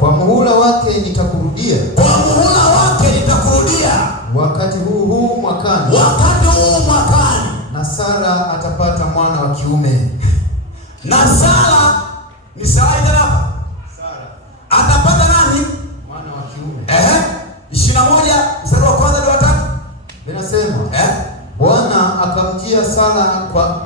Kwa muhula wake nitakurudia. Kwa muhula wake nitakurudia. Wakati huu mwakani. Wakati huu mwakani. Na Sara atapata mwana wa kiume. Na Sara ni Sarai hapa. Sara atapata nani? Mwana wa kiume. 21 mstari wa kwanza hadi wa 3. Linasema Bwana akamjia Sara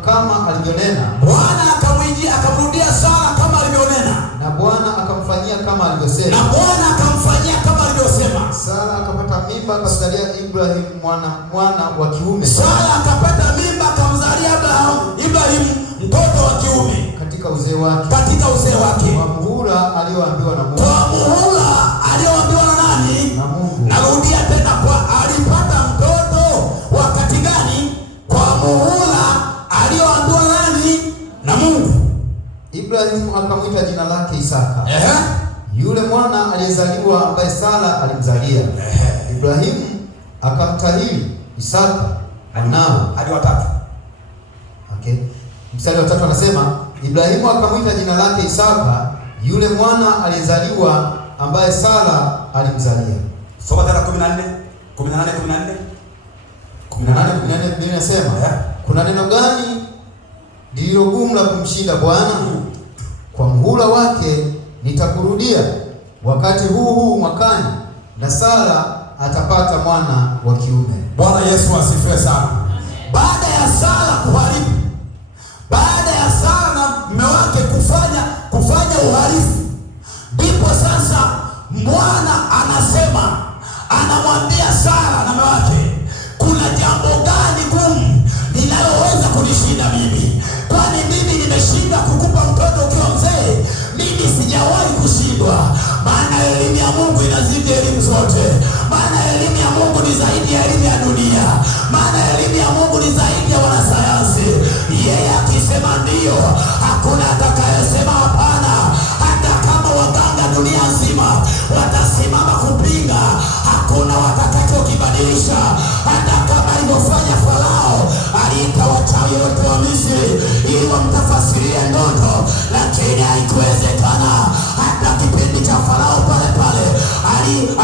kama alivyonena. Bwana akamrudia Sara kama alivyonena. Na Bwana akamfanyia kama alivyosema. Na Bwana akamfanyia kama alivyosema. Sara akapata mimba akamzalia Ibrahim mwana wa kiume. Sara akapata mimba akamzalia Ibrahim mtoto wa kiume katika uzee wake. Katika uzee wake. Kwa muhula alioambiwa na Mungu. Kwa muhula alioambiwa na nani? Na Mungu. Narudia tena, kwa alipata mtoto wakati gani? Kwa muhula alioambiwa nani? Na Mungu. Ibrahim akamwita jina lake Isaka. Yule mwana aliyezaliwa ambaye Sara alimzalia. Ibrahim akamtahiri Isaka mwanawe hadi wa 3. Okay. Mstari wa 3 anasema Ibrahimu akamwita jina lake Isaka yule mwana aliyezaliwa ambaye Sara alimzalia. Soma tena 18 Biblia inasema kuna neno gani lililo gumu la kumshinda Bwana? Kwa muhula wake nitakurudia wakati huu mwakani, na Sara atapata mwana wa kiume. Bwana Yesu asifiwe sana. Baada ya Sara kuharibu, baada ya Sara na mume wake kufanya uhalifu, ndipo sasa Bwana anamwambia Sara na mume wake, kuna jambo gani gumu linaloweza kunishinda mimi? Kwani mimi nimeshinda kukupa mtoto ukiwa mzee? Mimi sijawahi kushindwa, maana elimu ya Mungu inazidi elimu zote. Maana elimu ya Mungu ni zaidi ya elimu ya dunia. Maana elimu ya Mungu ni zaidi ya wanasayansi. Yeye akisema ndio, hakuna atakayesema hapana. Hata kama waganga dunia nzima watasimama kupinga, hakuna watakachokibadilisha. Hata kama alivyofanya Farao, aliita wachawi wote wa Misri ili wamtafasirie ndoto, lakini haikuwezekana. Hata kipindi cha Farao pale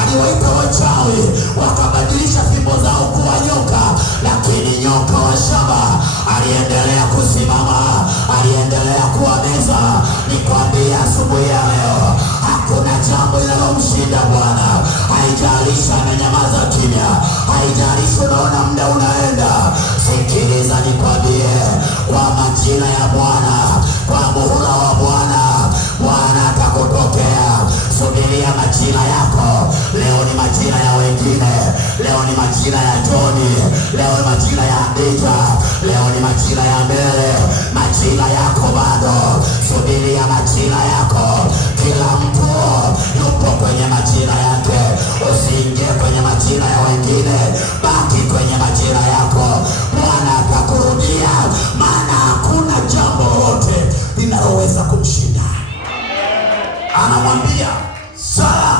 aliwaita wachawi wakabadilisha fimbo zao kuwa nyoka, lakini nyoka wa shaba aliendelea kusimama, aliendelea kuwameza. Nikwambia asubuhi ya leo, hakuna jambo linalomshinda Bwana. Haijalishi amenyamaza kimya, haijalishi unaona muda unaenda. Sikiliza nikwambie, kwa majina ya Bwana, kwa muhula wa Bwana, Bwana atakutokea. Subiria majira yako. Leo ni majira ya wengine. Leo ni majira ya Joni. Leo ni majira ya Adija. Leo ni majira ya mbele. Majira yako bado. Subiria majira yako. Kila mtu yupo kwenye majira yake. Usiingie kwenye majira ya wengine, baki kwenye majira yako. Bwana atakurudia, maana hakuna jambo lote linaloweza kumshinda. Anamwambia Sara